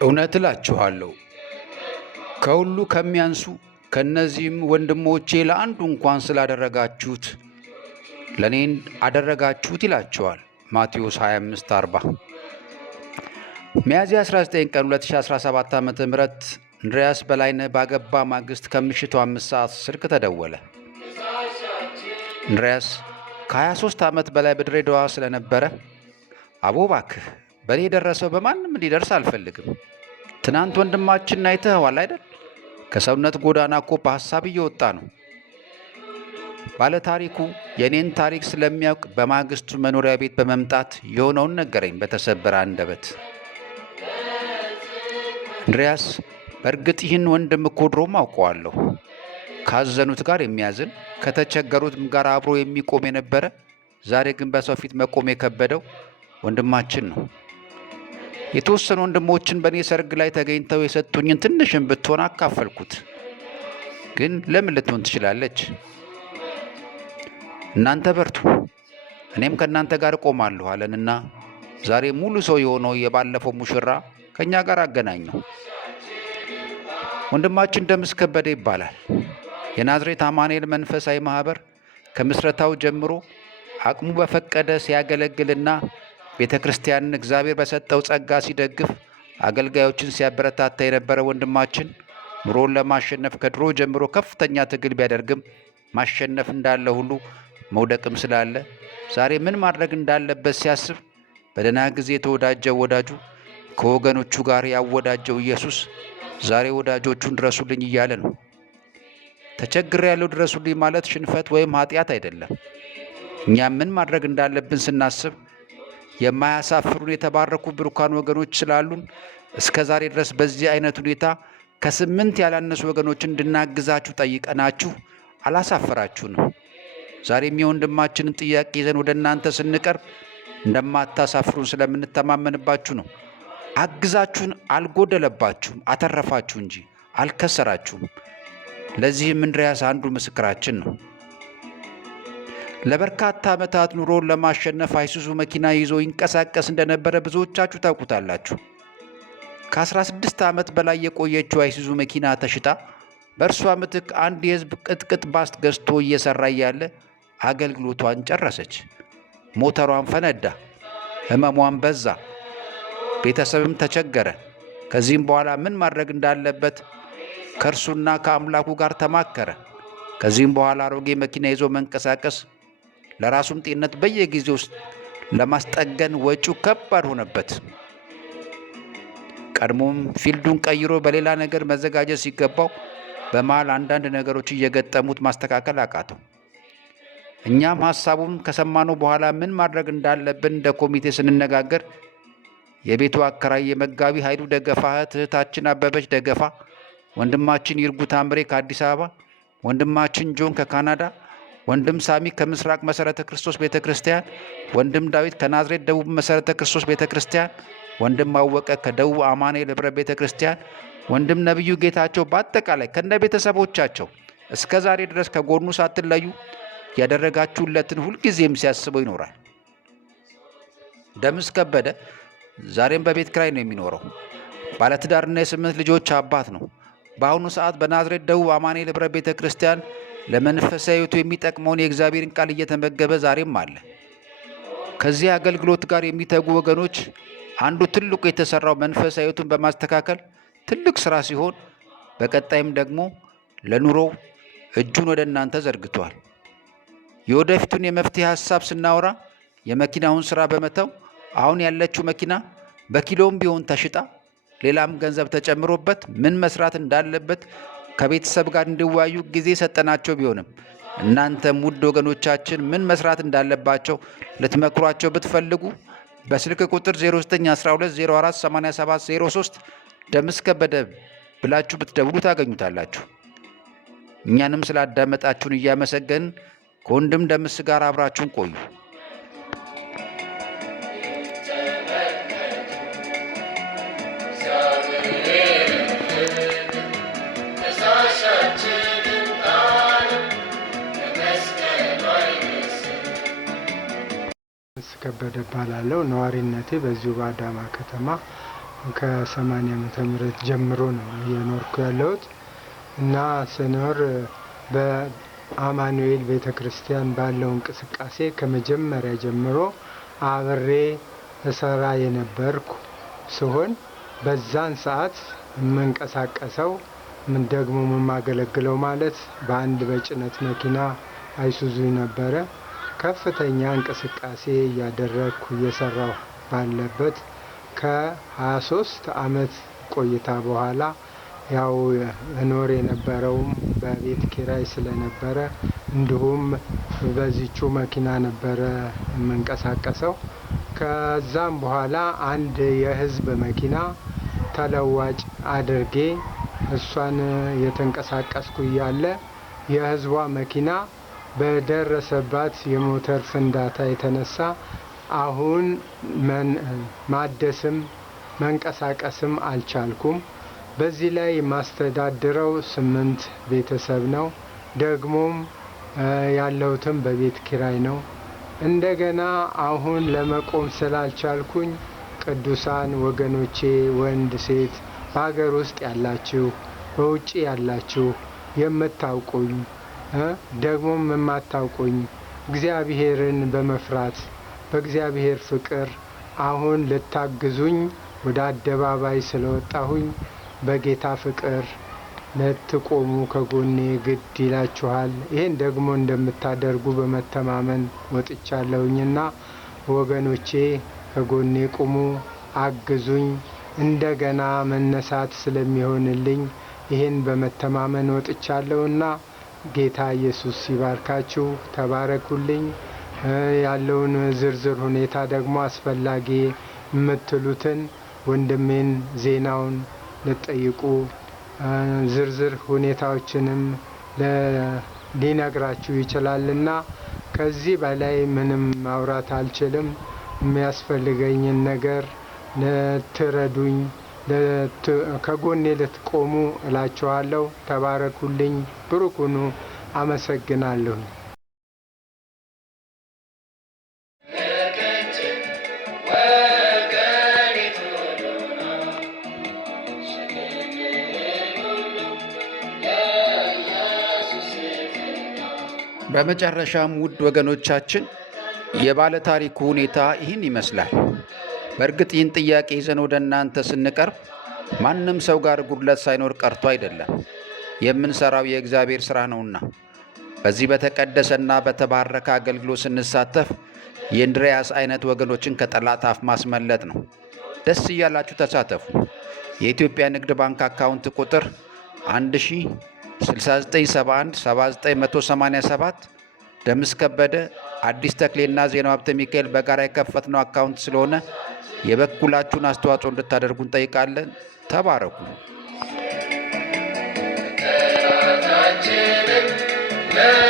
እውነት እላችኋለሁ ከሁሉ ከሚያንሱ ከነዚህም ወንድሞቼ ለአንዱ እንኳን ስላደረጋችሁት ለኔን አደረጋችሁት ይላቸዋል። ማቴዎስ 25:40። ሚያዝያ 19 ቀን 2017 ዓ.ም እንድሪያስ በላይነህ ባገባ ማግስት ከምሽቱ 5 ሰዓት ስልክ ተደወለ። እንድሪያስ ከ23 ዓመት በላይ በድሬዳዋ ስለነበረ አቦ እባክህ በእኔ የደረሰው በማንም እንዲደርስ አልፈልግም። ትናንት ወንድማችን አይተኸዋል አይደል? ከሰውነት ጎዳና እኮ በሐሳብ እየወጣ ነው። ባለ ታሪኩ የኔን ታሪክ ስለሚያውቅ በማግስቱ መኖሪያ ቤት በመምጣት የሆነውን ነገረኝ በተሰበረ አንደበት። እንድሪያስ በእርግጥ ይህን ወንድም እኮ ድሮም አውቀዋለሁ። ካዘኑት ጋር የሚያዝን ከተቸገሩትም ጋር አብሮ የሚቆም የነበረ ዛሬ ግን በሰው ፊት መቆም የከበደው ወንድማችን ነው። የተወሰኑ ወንድሞችን በእኔ ሰርግ ላይ ተገኝተው የሰጡኝን ትንሽም ብትሆን አካፈልኩት። ግን ለምን ልትሆን ትችላለች? እናንተ በርቱ፣ እኔም ከእናንተ ጋር እቆማለሁ አለንና ዛሬ ሙሉ ሰው የሆነው የባለፈው ሙሽራ ከእኛ ጋር አገናኘው። ወንድማችን ደምስ ከበደ ይባላል። የናዝሬት አማኑኤል መንፈሳዊ ማህበር ከምስረታው ጀምሮ አቅሙ በፈቀደ ሲያገለግልና ቤተ ክርስቲያንን እግዚአብሔር በሰጠው ጸጋ ሲደግፍ አገልጋዮችን ሲያበረታታ የነበረ ወንድማችን ኑሮን ለማሸነፍ ከድሮ ጀምሮ ከፍተኛ ትግል ቢያደርግም ማሸነፍ እንዳለ ሁሉ መውደቅም ስላለ ዛሬ ምን ማድረግ እንዳለበት ሲያስብ በደህና ጊዜ የተወዳጀው ወዳጁ ከወገኖቹ ጋር ያወዳጀው ኢየሱስ ዛሬ ወዳጆቹን ድረሱልኝ እያለ ነው። ተቸግሬያለሁ ድረሱልኝ ማለት ሽንፈት ወይም ኃጢአት አይደለም። እኛም ምን ማድረግ እንዳለብን ስናስብ የማያሳፍሩን የተባረኩ ብሩካን ወገኖች ስላሉን እስከ ዛሬ ድረስ በዚህ አይነት ሁኔታ ከ8 ያላነሱ ወገኖችን እንድናግዛችሁ ጠይቀናችሁ አላሳፈራችሁንም። ዛሬም የወንድማችንን ጥያቄ ይዘን ወደ እናንተ ስንቀርብ እንደማታሳፍሩን ስለምንተማመንባችሁ ነው። አግዛችሁን፣ አልጎደለባችሁም፣ አተረፋችሁ እንጂ አልከሰራችሁም። ለዚህም እንድሪያስ አንዱ ምስክራችን ነው። ለበርካታ ዓመታት ኑሮን ለማሸነፍ አይሱዙ መኪና ይዞ ይንቀሳቀስ እንደነበረ ብዙዎቻችሁ ታውቁታላችሁ። ከ16 ዓመት በላይ የቆየችው አይሱዙ መኪና ተሽጣ በእርሷ ምትክ አንድ የሕዝብ ቅጥቅጥ ባስ ገዝቶ እየሰራ እያለ አገልግሎቷን ጨረሰች። ሞተሯን ፈነዳ፣ ህመሟን በዛ፣ ቤተሰብም ተቸገረ። ከዚህም በኋላ ምን ማድረግ እንዳለበት ከእርሱና ከአምላኩ ጋር ተማከረ። ከዚህም በኋላ አሮጌ መኪና ይዞ መንቀሳቀስ ለራሱም ጤንነት በየጊዜው ለማስጠገን ወጪው ከባድ ሆነበት። ቀድሞም ፊልዱን ቀይሮ በሌላ ነገር መዘጋጀት ሲገባው በመሃል አንዳንድ ነገሮች እየገጠሙት ማስተካከል አቃተው። እኛም ሐሳቡን ከሰማነው በኋላ ምን ማድረግ እንዳለብን እንደ ኮሚቴ ስንነጋገር የቤቱ አከራይ የመጋቢ ኃይሉ ደገፋ እህታችን አበበች ደገፋ፣ ወንድማችን ይርጉ ታምሬ ከአዲስ አበባ፣ ወንድማችን ጆን ከካናዳ፣ ወንድም ሳሚ ከምስራቅ መሠረተ ክርስቶስ ቤተ ክርስቲያን፣ ወንድም ዳዊት ከናዝሬት ደቡብ መሠረተ ክርስቶስ ቤተ ክርስቲያን፣ ወንድም አወቀ ከደቡብ አማኑኤል ኅብረት ቤተ ክርስቲያን፣ ወንድም ነቢዩ ጌታቸው በአጠቃላይ ከነ ቤተሰቦቻቸው እስከ ዛሬ ድረስ ከጎኑ ሳትለዩ ያደረጋችሁለትን ሁልጊዜም ሲያስበው ይኖራል። ደምስ ከበደ ዛሬም በቤት ኪራይ ነው የሚኖረው። ባለትዳርና የ8 ልጆች አባት ነው። በአሁኑ ሰዓት በናዝሬት ደቡብ አማኑኤል ኅብረት ቤተ ክርስቲያን ለመንፈሳዊ ሕይወቱ የሚጠቅመውን የእግዚአብሔርን ቃል እየተመገበ ዛሬም አለ። ከዚህ አገልግሎት ጋር የሚተጉ ወገኖች አንዱ ትልቁ የተሰራው መንፈሳዊ ሕይወቱን በማስተካከል ትልቅ ስራ ሲሆን በቀጣይም ደግሞ ለኑሮው እጁን ወደ እናንተ ዘርግቷል። የወደፊቱን የመፍትሄ ሐሳብ ስናወራ የመኪናውን ስራ በመተው አሁን ያለችው መኪና በኪሎም ቢሆን ተሽጣ ሌላም ገንዘብ ተጨምሮበት ምን መስራት እንዳለበት ከቤተሰብ ጋር እንዲወያዩ ጊዜ ሰጠናቸው። ቢሆንም እናንተም ውድ ወገኖቻችን ምን መስራት እንዳለባቸው ልትመክሯቸው ብትፈልጉ በስልክ ቁጥር 0912048703 ደምስ ከበደ ብላችሁ ብትደውሉ ታገኙታላችሁ። እኛንም ስላዳመጣችሁን እያመሰገንን ከወንድም ደምስ ጋር አብራችሁን ቆዩ። ከበደ እባላለሁ። ነዋሪነቴ በዚሁ በአዳማ ከተማ ከ80 ዓመተ ምህረት ጀምሮ ነው እየኖርኩ ያለሁት እና ስኖር በአማኑኤል ቤተክርስቲያን ባለው እንቅስቃሴ ከመጀመሪያ ጀምሮ አብሬ እሰራ የነበርኩ ሲሆን በዛን ሰዓት የምንቀሳቀሰው ደግሞ የማገለግለው ማለት በአንድ በጭነት መኪና አይሱዙ ነበረ። ከፍተኛ እንቅስቃሴ እያደረግኩ እየሰራሁ ባለበት ከ23 ዓመት ቆይታ በኋላ ያው እኖር የነበረውም በቤት ኪራይ ስለነበረ እንዲሁም በዚቹ መኪና ነበረ የምንቀሳቀሰው። ከዛም በኋላ አንድ የህዝብ መኪና ተለዋጭ አድርጌ እሷን የተንቀሳቀስኩ እያለ የህዝቧ መኪና በደረሰባት የሞተር ፍንዳታ የተነሳ አሁን ማደስም መንቀሳቀስም አልቻልኩም። በዚህ ላይ ማስተዳድረው 8 ቤተሰብ ነው። ደግሞም ያለሁትም በቤት ኪራይ ነው። እንደገና አሁን ለመቆም ስላልቻልኩኝ ቅዱሳን ወገኖቼ ወንድ ሴት በሀገር ውስጥ ያላችሁ በውጭ ያላችሁ የምታውቁኝ ደግሞም የማታውቁኝ እግዚአብሔርን በመፍራት በእግዚአብሔር ፍቅር አሁን ልታግዙኝ ወደ አደባባይ ስለወጣሁኝ በጌታ ፍቅር ልትቆሙ ከጎኔ ግድ ይላችኋል። ይህን ደግሞ እንደምታደርጉ በመተማመን ወጥቻለሁኝና ወገኖቼ ከጎኔ ቁሙ፣ አግዙኝ። እንደገና መነሳት ስለሚሆንልኝ ይህን በመተማመን ወጥቻለሁና ጌታ ኢየሱስ ይባርካችሁ። ተባረኩልኝ። ያለውን ዝርዝር ሁኔታ ደግሞ አስፈላጊ የምትሉትን ወንድሜን ዜናውን ልጠይቁ ዝርዝር ሁኔታዎችንም ሊነግራችሁ ይችላልና ከዚህ በላይ ምንም ማውራት አልችልም። የሚያስፈልገኝን ነገር ልትረዱኝ ከጎኔ ልትቆሙ እላችኋለሁ። ተባረኩልኝ። ብሩክ ሁኑ። አመሰግናለሁ። በመጨረሻም ውድ ወገኖቻችን የባለ ታሪኩ ሁኔታ ይህን ይመስላል። በእርግጥ ይህን ጥያቄ ይዘን ወደ እናንተ ስንቀርብ ማንም ሰው ጋር ጉድለት ሳይኖር ቀርቶ አይደለም። የምንሰራው የእግዚአብሔር ሥራ ነውና በዚህ በተቀደሰና በተባረከ አገልግሎት ስንሳተፍ የእንድሪያስ አይነት ወገኖችን ከጠላት አፍ ማስመለጥ ነው። ደስ እያላችሁ ተሳተፉ። የኢትዮጵያ ንግድ ባንክ አካውንት ቁጥር 1069717987 ደምስ ከበደ፣ አዲስ ተክሌና ዜናው ሀብተ ሚካኤል በጋራ የከፈትነው አካውንት ስለሆነ የበኩላችሁን አስተዋጽኦ እንድታደርጉ እንጠይቃለን። ተባረኩ። Yeah.